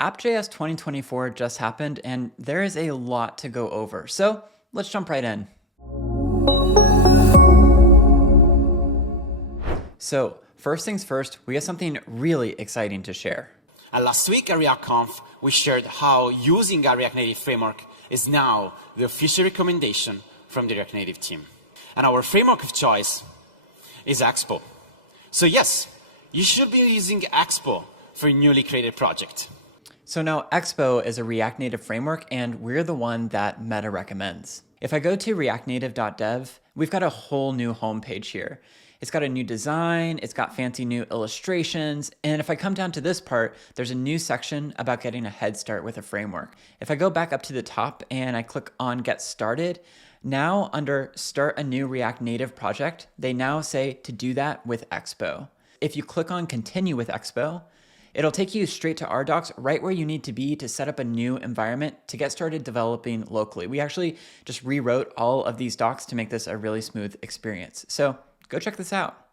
App.js 2024 just happened, and there is a lot to go over. So let's jump right in. So first things first, we have something really exciting to share. Last week at ReactConf, we shared how using a React Native framework is now the official recommendation from the React Native team. And our framework of choice is Expo. So yes, you should be using Expo for a newly created project. So now Expo is a React Native framework, and we're the one that Meta recommends. If I go to reactnative.dev, we've got a whole new homepage here. It's got a new design, it's got fancy new illustrations, and if I come down to this part, there's a new section about getting a head start with a framework. If I go back up to the top and I click on Get Started, now under Start a New React Native Project, they now say to do that with Expo. If you click on Continue with Expo, it'll take you straight to our docs right where you need to be to set up a new environment to get started developing locally. We actually just rewrote all of these docs to make this a really smooth experience. So go check this out.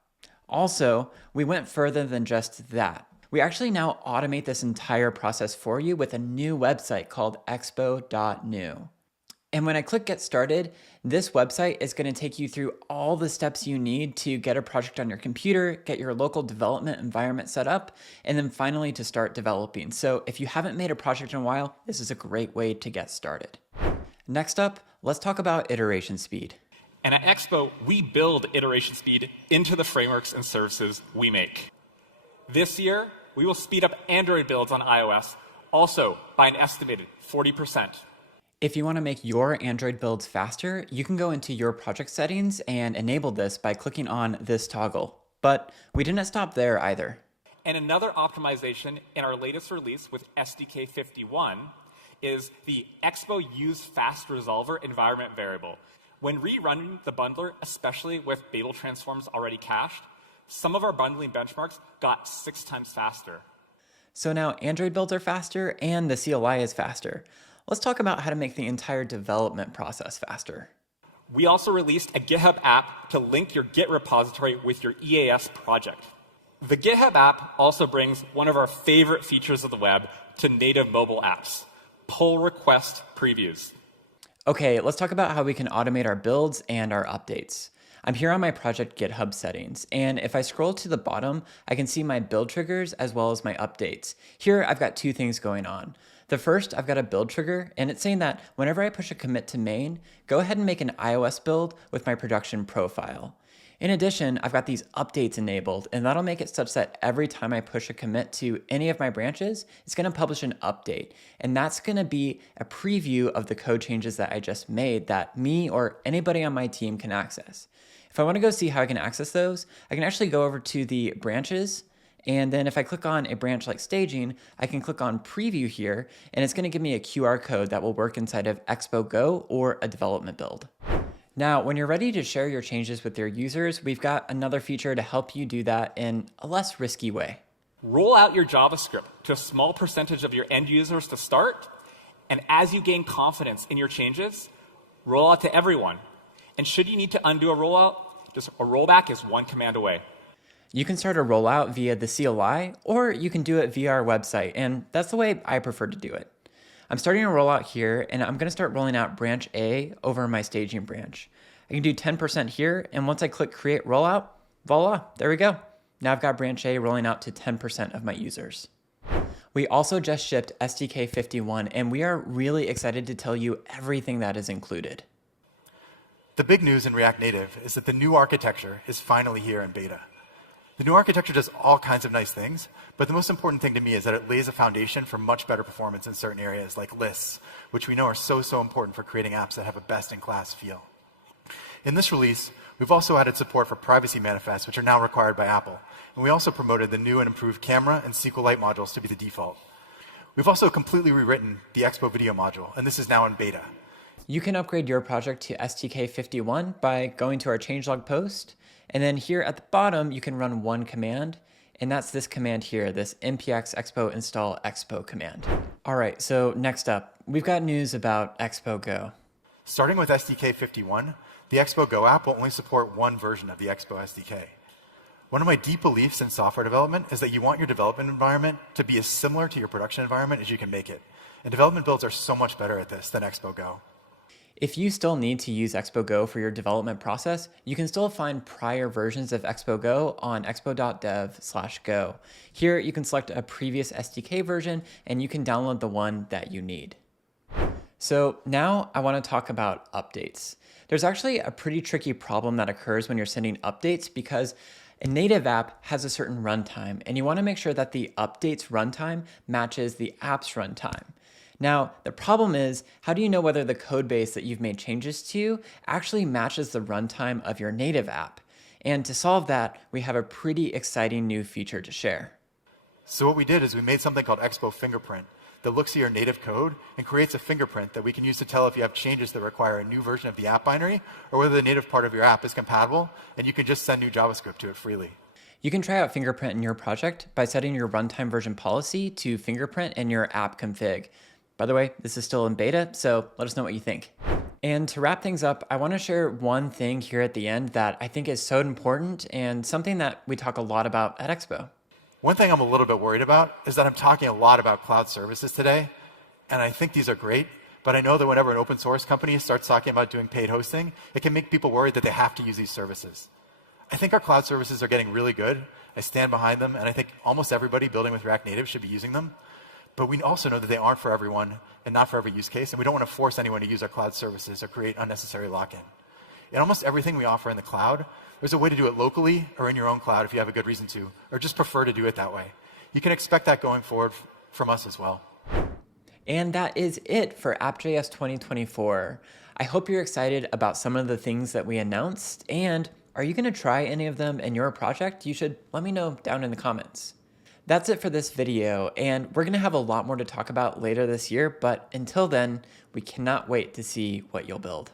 Also, we went further than just that. We actually now automate this entire process for you with a new website called expo.new. And when I click Get Started, this website is going to take you through all the steps you need to get a project on your computer, get your local development environment set up, and then finally to start developing. So if you haven't made a project in a while, this is a great way to get started. Next up, let's talk about iteration speed. And at Expo, we build iteration speed into the frameworks and services we make. This year, we will speed up Android builds on iOS also by an estimated 40%. If you want to make your Android builds faster, you can go into your project settings and enable this by clicking on this toggle. But we didn't stop there either. And another optimization in our latest release with SDK 51 is the Expo Use Fast Resolver environment variable. When rerunning the bundler, especially with Babel transforms already cached, some of our bundling benchmarks got 6 times faster. So now Android builds are faster and the CLI is faster. Let's talk about how to make the entire development process faster. We also released a GitHub app to link your Git repository with your EAS project. The GitHub app also brings one of our favorite features of the web to native mobile apps, pull request previews. Okay, let's talk about how we can automate our builds and our updates. I'm here on my project GitHub settings, and if I scroll to the bottom, I can see my build triggers as well as my updates. Here, I've got two things going on. The first, I've got a build trigger, and it's saying that whenever I push a commit to main, go ahead and make an iOS build with my production profile. In addition, I've got these updates enabled, and that'll make it such that every time I push a commit to any of my branches, it's going to publish an update. And that's going to be a preview of the code changes that I just made that me or anybody on my team can access. If I want to go see how I can access those, I can actually go over to the branches. And then if I click on a branch like staging, I can click on preview here, and it's going to give me a QR code that will work inside of Expo Go or a development build. Now, when you're ready to share your changes with your users, we've got another feature to help you do that in a less risky way. Roll out your JavaScript to a small percentage of your end users to start, and as you gain confidence in your changes, roll out to everyone. And should you need to undo a rollout, just a rollback is one command away. You can start a rollout via the CLI, or you can do it via our website, and that's the way I prefer to do it. I'm starting a rollout here, and I'm going to start rolling out branch A over my staging branch. I can do 10% here, and once I click Create Rollout, voila, there we go. Now I've got branch A rolling out to 10% of my users. We also just shipped SDK 51, and we are really excited to tell you everything that is included. The big news in React Native is that the new architecture is finally here in beta. The new architecture does all kinds of nice things, but the most important thing to me is that it lays a foundation for much better performance in certain areas like lists, which we know are so important for creating apps that have a best-in-class feel. In this release, we've also added support for privacy manifests, which are now required by Apple, and we also promoted the new and improved camera and SQLite modules to be the default. We've also completely rewritten the Expo video module, and this is now in beta. You can upgrade your project to SDK 51 by going to our changelog post. And then here at the bottom, you can run one command, and that's this command here, this npx expo install expo command. All right, so next up, we've got news about Expo Go. Starting with SDK 51, the Expo Go app will only support one version of the Expo SDK. One of my deep beliefs in software development is that you want your development environment to be as similar to your production environment as you can make it. And development builds are so much better at this than Expo Go. If you still need to use Expo Go for your development process, you can still find prior versions of Expo Go on expo.dev/go. Here, you can select a previous SDK version and you can download the one that you need. So now I want to talk about updates. There's actually a pretty tricky problem that occurs when you're sending updates because a native app has a certain runtime, and you want to make sure that the updates runtime matches the app's runtime. Now, the problem is, how do you know whether the code base that you've made changes to actually matches the runtime of your native app? And to solve that, we have a pretty exciting new feature to share. So what we did is we made something called Expo Fingerprint that looks at your native code and creates a fingerprint that we can use to tell if you have changes that require a new version of the app binary or whether the native part of your app is compatible, and you can just send new JavaScript to it freely. You can try out Fingerprint in your project by setting your runtime version policy to Fingerprint in your app config. By the way, this is still in beta, so let us know what you think. And to wrap things up, I want to share one thing here at the end that I think is so important and something that we talk a lot about at Expo. One thing I'm a little bit worried about is that I'm talking a lot about cloud services today, and I think these are great, but I know that whenever an open source company starts talking about doing paid hosting, it can make people worried that they have to use these services. I think our cloud services are getting really good. I stand behind them, and I think almost everybody building with React Native should be using them. But we also know that they aren't for everyone and not for every use case, and we don't want to force anyone to use our cloud services or create unnecessary lock-in. In almost everything we offer in the cloud, there's a way to do it locally or in your own cloud if you have a good reason to, or just prefer to do it that way. You can expect that going forward from us as well. And that is it for App.js 2024. I hope you're excited about some of the things that we announced, and are you going to try any of them in your project? You should let me know down in the comments. That's it for this video, and we're going to have a lot more to talk about later this year, but until then, we cannot wait to see what you'll build.